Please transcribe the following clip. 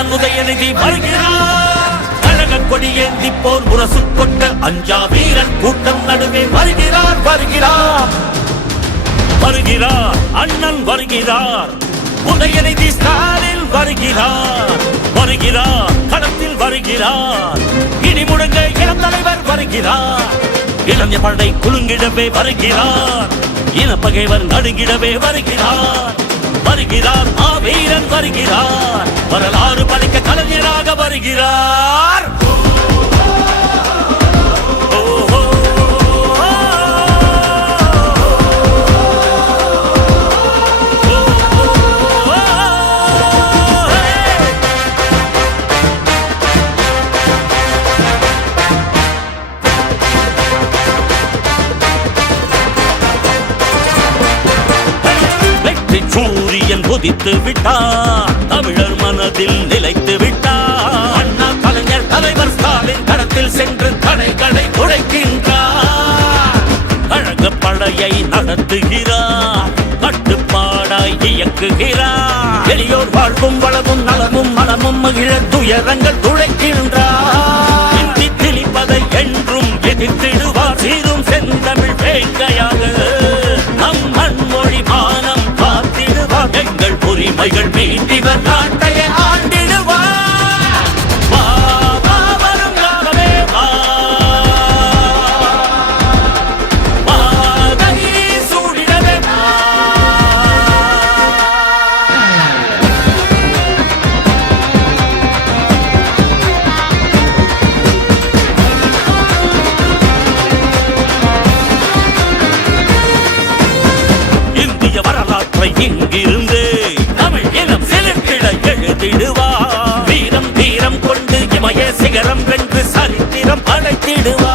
அண்ணன் உதயநிதி வருகிறார். கழக கொடி ஏந்தி போர் முரசு கொண்ட அஞ்சா வீரன் கூட்டம் நடுவே வருகிறார் வருகிறார் வருகிறார். அண்ணன் வருகிறார். உதயநிதி ஸ்டாலின் வருகிறார் வருகிறார். களத்தில் வருகிறார். இனி முழங்க இளம் தலைவர் வருகிறார். இளைஞர் படை குலுங்கிடவே வருகிறார். இனப்பகைவர் நடுங்கிடவே வருகிறார் வருகிறார். மாவீரன் வருகிறார். வரலாறு படைக்க கலைஞராக வருகிறார். சூரியன் உதித்து விட்டார். தமிழர் மனதில் நிலைத்து விட்டார். அண்ணா கலைஞர் தலைவர் ஸ்டாலின் களத்தில் சென்று தடைகளை உடைக்கின்றார். கழக படையை நடத்துகிறார். கட்டுப்பாடாய் இயக்குகிறார். எளியோர் வாழ்வும் வளமும் நலமும் மனமும் மகிழ துயரங்கள் துடைக்கின்றார். இந்தி திணிப்பதை என்றும் எதிர்த்திடுவார். சீரும் செந்தமிழ் வேங்கையாக நம் மண்மொழி மானம் எங்கள் உரிமைகள் மீண்டிவர் நாட்டையை ஆண்டிடுவார். வரும் காலமே சூடிடவே. இந்திய வரலாற்றை இங்கிருந்து வீரம் தீரம் கொண்டு இமய சிகரம் வென்று சரித்திரம் படைத்திடுவார்.